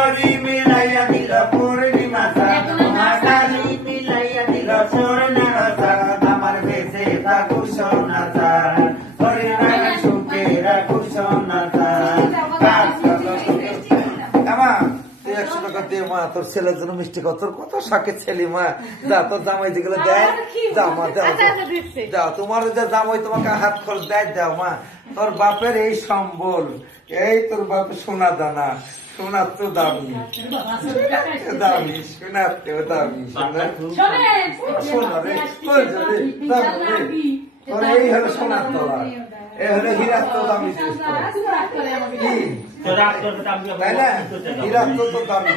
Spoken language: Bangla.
ঘড়ি মিলাইয়া দিল পূর্ণিমা চাঁদ মহাকালী মিলাইয়া দিল সোনার চাঁদ আমার বেঁচে থাকু সোনা চাঁদ হরিণার সুখে রাখু সোনা চাঁদ আমা তুই 100 টাকা দে মা তোর ছেলের জন্য মিষ্টি কত তোর কত শাকের ছেলে মা যা তোর জামাই যেগুলো দেয় যা মা দাও তোমার যে জামাই তোমাকে হাত খরচ দেয় দাও মা তোর বাপের এই সম্বল এই তোর বাপের সোনা দানা সোনার তো দামি দামি সোনার তো দামি সোনা রে তোর এই হলো সোনার তোলা এই হলো হীরার তো দামি তাই না হীরার তো দামি